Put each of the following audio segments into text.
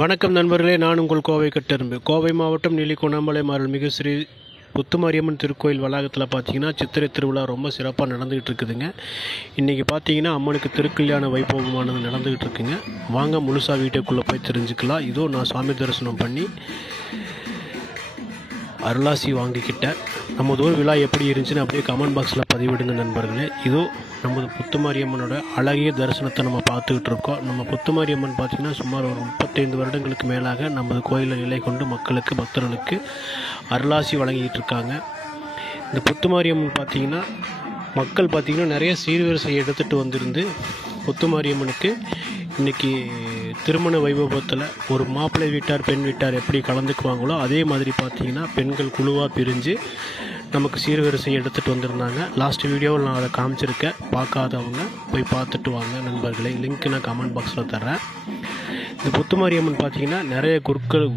வணக்கம் நண்பர்களே, நான் உங்கள் கோவை கட்டெரும்பு. கோவை மாவட்டம் நீலிகோணாமலை அருள்மிகு ஸ்ரீ முத்துமாரியம்மன் திருக்கோயில் வளாகத்தில் பார்த்தீங்கன்னா சித்திரை திருவிழா ரொம்ப சிறப்பாக நடந்துகிட்டு இருக்குதுங்க. இன்றைக்கி பார்த்தீங்கன்னா அம்மனுக்கு திருக்கல்யாண வைபவமானது நடந்துகிட்டு இருக்குங்க. வாங்க முழுசாக வீட்டுக்குள்ளே போய் தெரிஞ்சுக்கலாம். இதோ நான் சாமி தரிசனம் பண்ணி அருளாசி வாங்கிக்கிட்டேன். நமது ஊர் விழா எப்படி இருந்துச்சுன்னு அப்படியே கமெண்ட் பாக்ஸில் பதிவிடுங்க நண்பர்களே. இதோ நமது முத்துமாரியம்மனோட அழகிய தரிசனத்தை நம்ம பார்த்துக்கிட்டு இருக்கோம். நம்ம முத்துமாரியம்மன் பார்த்திங்கன்னா சுமார் ஒரு 35 வருடங்களுக்கு மேலாக நமது கோயிலில் நிலை கொண்டு மக்களுக்கு பக்தர்களுக்கு அருளாசி வழங்கிக்கிட்டு இருக்காங்க. இந்த முத்துமாரியம்மன் பார்த்திங்கன்னா மக்கள் பார்த்திங்கன்னா நிறைய சீர்வரிசை எடுத்துகிட்டு வந்திருந்து முத்துமாரியம்மனுக்கு இன்றைக்கி திருமண வைபவத்தில் ஒரு மாப்பிள்ளை வீட்டார் பெண் வீட்டார் எப்படி கலந்துக்குவாங்களோ அதே மாதிரி பார்த்திங்கன்னா பெண்கள் குழுவாக பிரிஞ்சு நமக்கு சீர்வரிசை எடுத்துகிட்டு வந்திருந்தாங்க. லாஸ்ட் வீடியோவில் நான் அதை காமிச்சிருக்கேன். பார்க்காதவங்க போய் பார்த்துட்டு வாங்க நண்பர்களே. லிங்க் நான் கமெண்ட் பாக்ஸில் தர்றேன். இந்த முத்துமாரியம்மன் பார்த்திங்கன்னா நிறைய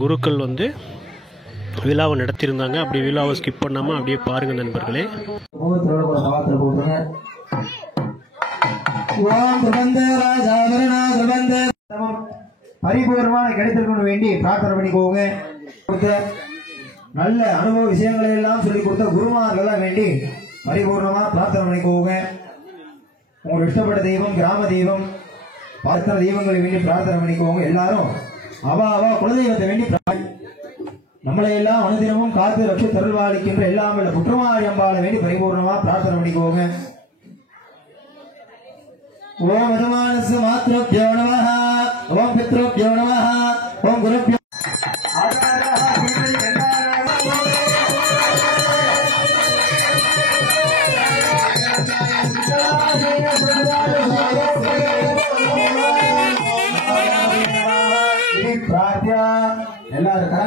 குருக்கள் வந்து விழாவை நடத்தியிருந்தாங்க. அப்படி விழாவை ஸ்கிப் பண்ணாமல் அப்படியே பாருங்கள் நண்பர்களே. பரிபூர்ணமான கிடைத்திருக்கணும் வேண்டி பிரார்த்தனை பண்ணிக்கோங்க. நல்ல அனுபவ விஷயங்களை எல்லாம் சொல்லிக் கொடுத்த குருமார்களெல்லாம் வேண்டி பரிபூர்ணமா பிரார்த்தனை பண்ணிக்கோங்க. உங்களுக்கு இஷ்டப்பட்ட தெய்வம், கிராம தெய்வம், பார்த்தன தெய்வங்களை வேண்டி பிரார்த்தனை பண்ணிக்கோங்க. எல்லாரும் அவா குலதெய்வத்தை வேண்டி நம்மளை எல்லாம் அனுதினமும் காத்து ரட்சி தருள்வாளிக்கின்ற எல்லாம் உள்ள புற்றுமாரி அம்பாளை வேண்டி பரிபூர்ணமா பிரார்த்தனை பண்ணிக்கோங்க. ஓம் யஜமானஸ்ய மாத்ருப்யோ நமஹ, ஓம் பித்ருப்யோ நமஹ, ஓம் குருப்யோ எல்லாரும்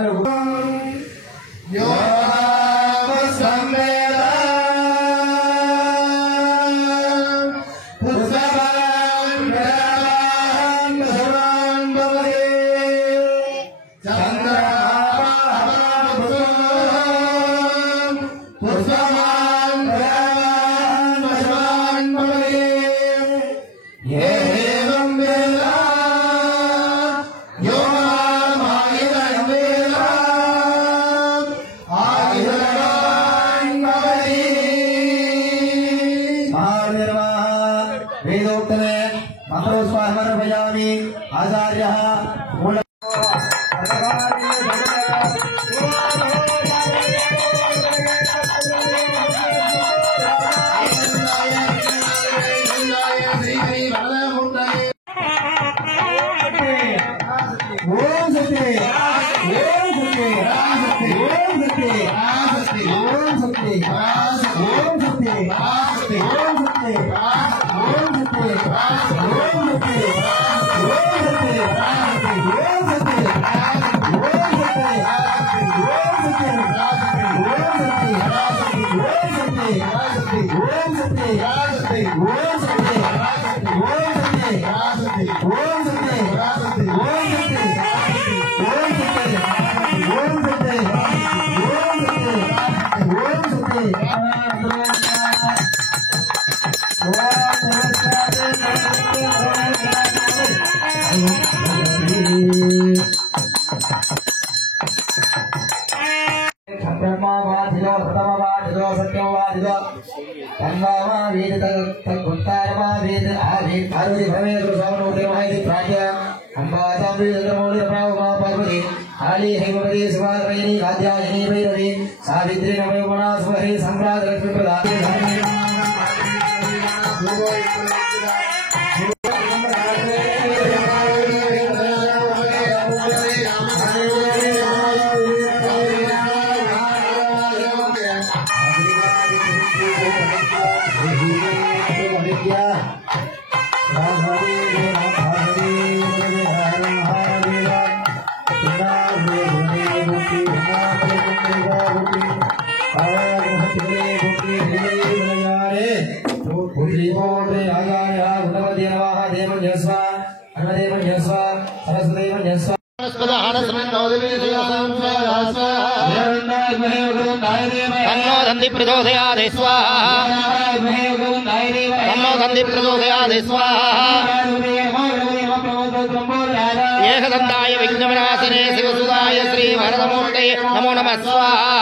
ஏகதந்தாய संयमनाशने शिवसुदाय श्री वरदमूर्ते नमो नमः स्वाहा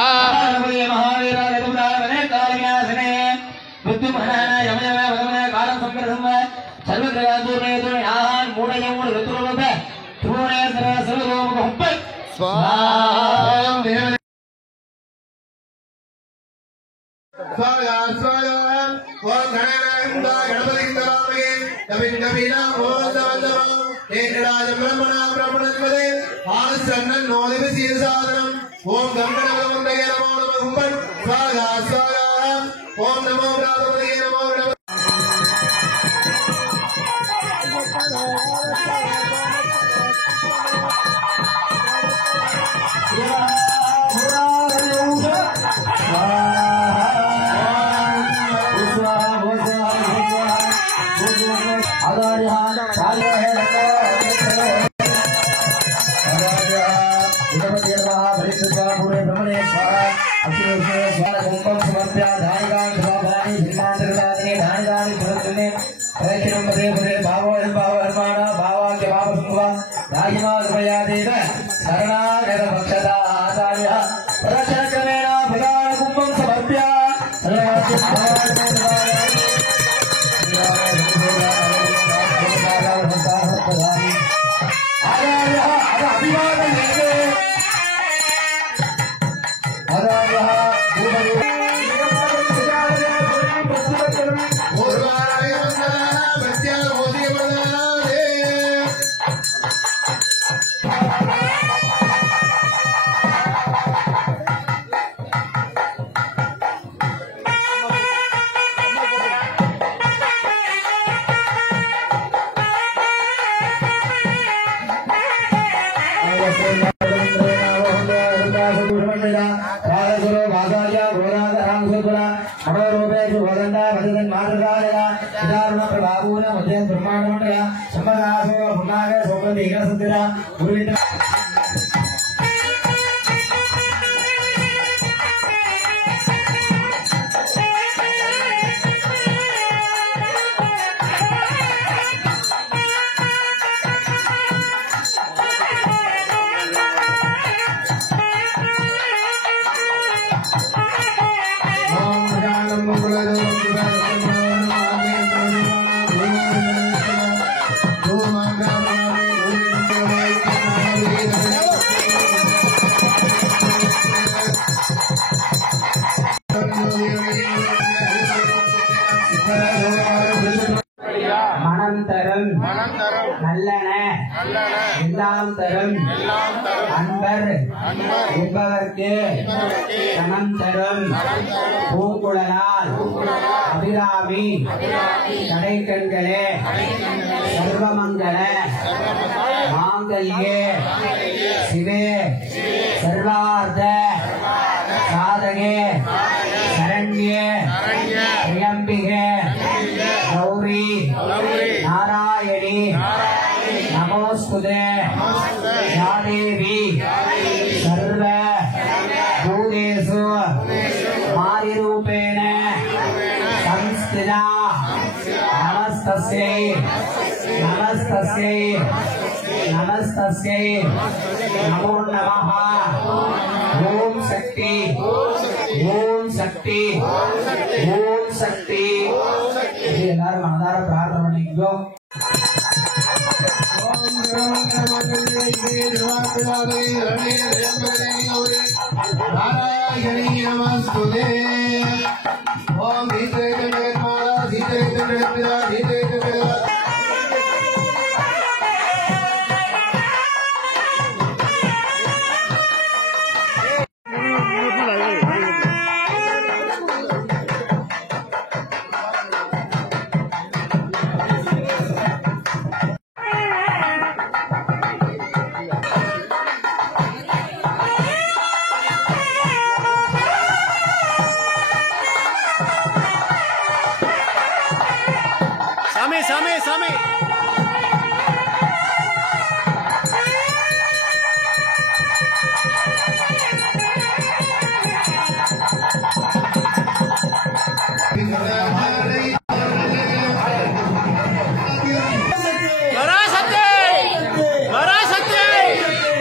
அபிராமி கடைக்கண்களே சர்வமங்கள மாங்கல்யே சிவே சர்வார்த்த சாதகே சரண்யே திரியம்பிகே கௌரி நாராயணி நமோஸ்துதே யாதேவி சர்வ பூதேஷு மாரிரூபேண संस्थिता नमस्तस्यै नमस्तस्यै नमस्तस्यै नमो नमः ओम शक्ति ओम शक्ति ओम शक्ति இது எல்லாரும் மனதார பிரார்த்தனை பண்ணிக்கோ நாராயணி நமஸ்துதே ओम धीते माला धीते पिता धीते पिता सामे Marasate!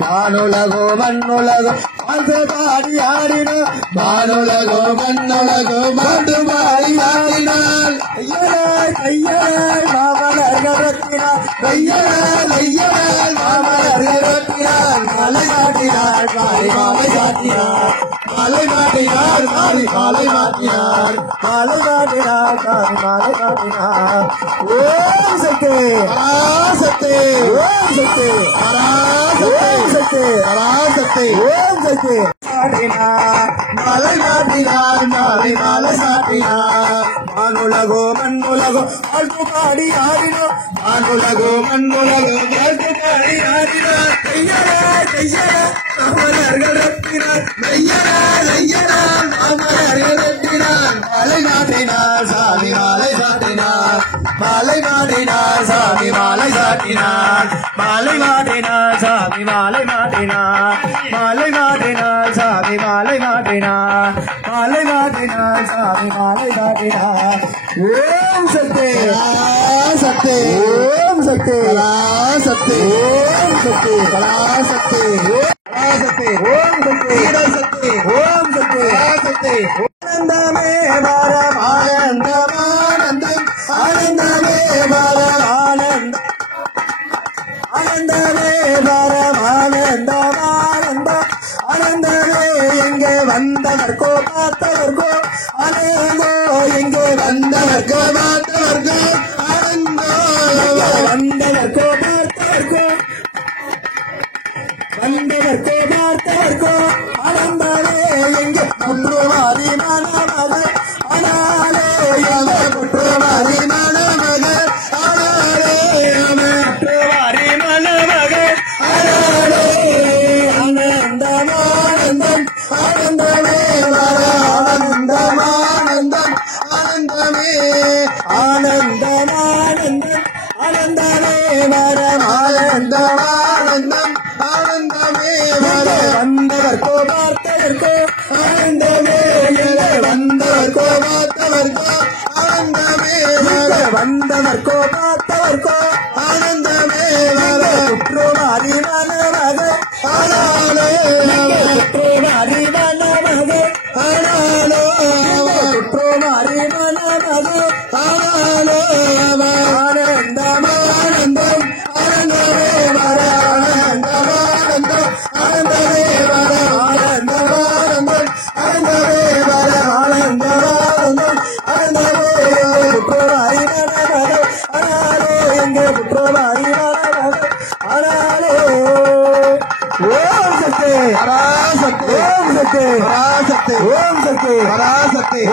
வானுலகோ மண்ணுலகோ வாழ்ந்து பாடி ஆடினார் வானுலகோ மண்ணுலகோ வாழ்ந்து பாடி ஆடினார் ஐயனாய் கையனாய் மாமலர்கரத்தினார் கையனாய் ஐயனாய் மாமலர்கரத்தினார் மாலை மாட்டினார் மாலை மாலை மாட்டினார் மாலை மாட்டினார் மாலை மாலை மாட்டினார் மாலை மாட்டினார் மாலை மாலை மாட்டினார் ஓம் சக்தி பராசக்தி ஓம் சக்தி பராசக்தி பராசக்தி ஓம் சக்தி மாலை மாட்டினார் மாலை மாலை சாட்டினார் வானுலகோ மண்ணுலகோ வாழ்த்து பாடி ஆடினோம் வானுலகோ மண்ணுலகோ வாழ்த்து பாடி ஆடினார் கையரா கையரா மாமலர்கள் ரத்தினார் கையரா கையரா மாமலர்கள் ரத்தினார் மாலை மாட்டினார் சாமி மாலை சாட்டினார் மாலை மாட்டினார் சாமி மாலை சாட்டினார் மாலை மாட்டினார் சாமி மாலை மாட்டினார் மாலை மாட்டினார் சாமி சாமி மாலை மாற்றினார் மாலை மாற்றினார் சாமி மாலை மாற்றினார் ஓம் சக்தி சக்தி ஓம் சக்தி சக்தி ஓம் சக்தி சக்தி சக்தி ஓம் சக்தி சக்தி ஓம் சக்தி சக்தி ஆனந்தமே வரம் ஆனந்தம் ஆனந்தம் ஆனந்தமே வரம் ஆனந்தம் ஆனந்தமே வரம் ஆனந்தம் ஆனந்தம் ஆனந்தமே எங்கே வந்தவர்கோ பார்த்தவர்கோ ஆனந்தோ எங்கே வந்தவர்கோ பார்த்தவர்கோ ஆனந்தோ வந்தவர்கோ பார்த்தவர்கோ வந்தவர்கோ பார்த்தவர்கோ ஆனந்தமே எங்கே குற்றவாளி மனமகள் ஆனாலே எங்கே குற்றவாளி மனமகள் ஆனாலே குற்றவாளி மனமகள் ஆனாலே ஆனந்தம் ஆனந்தம் ஆனந்தமே ஆனந்தம் ஆனந்தம் ஆனந்தமே ஆனந்தம் ஆனந்தம் ஆனந்தமே வரம் ஆனந்தம் ஆனந்தம் ஆனந்தமே வந்தவர்கோ பார்த்தவர்கோ ஆனந்தமே வந்தவர்கோ பார்த்தவர்கோ ஆனந்தமே வந்தவர்கோ பார்த்தவர்கோ ஆனந்தமே குற்றவாளி மனமகள் ஆனாலே குற்றவாளி மனமகள் ஆனாலே குற்றவாளி மனமகள் ஆனாலே ஆனந்தம் ஆனந்தம் ஆனந்தமே வர ஆனந்தம் ஆனந்தம் ஆனந்தமே வர ஆனந்தம் ஆனந்தம் ஆனந்தமே வர ஆனந்தம் ஆனந்தம் ஆனந்தமே குற்றவாளி மனமகள் ஆனாலே எங்கே குற்றவாளி மனமகள் ஆனாலே ஓம் சக்தி பராசக்தி ஓம் சக்தி பராசக்தி ஓம் சக்தி பராசக்தி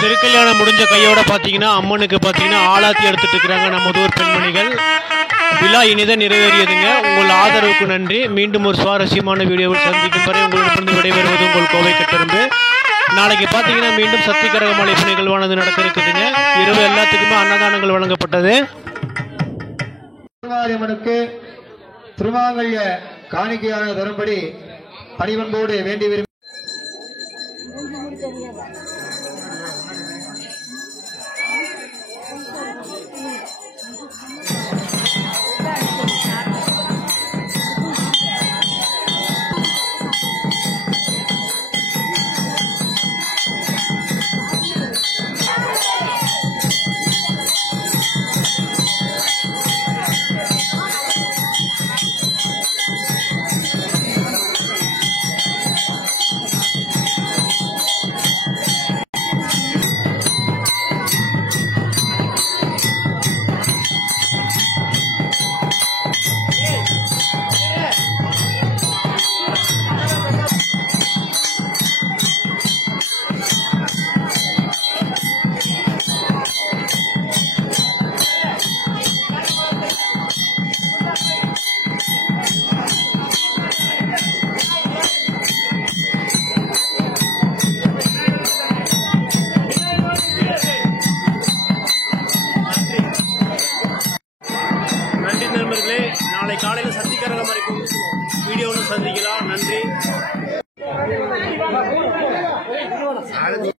திருக்கல்யாணம் முடிஞ்ச கையோட பார்த்தீங்கன்னா அம்மனுக்கு பார்த்தீங்கன்னா ஆளாத்தி எடுத்துட்டு இருக்கிறாங்க நமது ஊர் பெண்மணிகள். விழா இனிதான் நிறைவேறியதுங்க. உங்கள் ஆதரவுக்கு நன்றி. மீண்டும் ஒரு சுவாரஸ்யமான வீடியோவில் சந்திக்கும் வரை உங்களிடமிருந்து விடைபெறுவது உங்கள் கோவை கட்டெரும்பு. நாளைக்கு பார்த்தீங்கன்னா மீண்டும் சக்தி கரகம் அழைப்பு நிகழ்வானது நடக்க இருக்குதுங்க. இரவு எல்லாத்துக்குமே அன்னதானங்கள் வழங்கப்பட்டது. திருமாரியம்மனுக்கு திருமாங்கல்ய காணிக்கையான தரும்படி பணிவன்போடு வேண்டி விரும்பி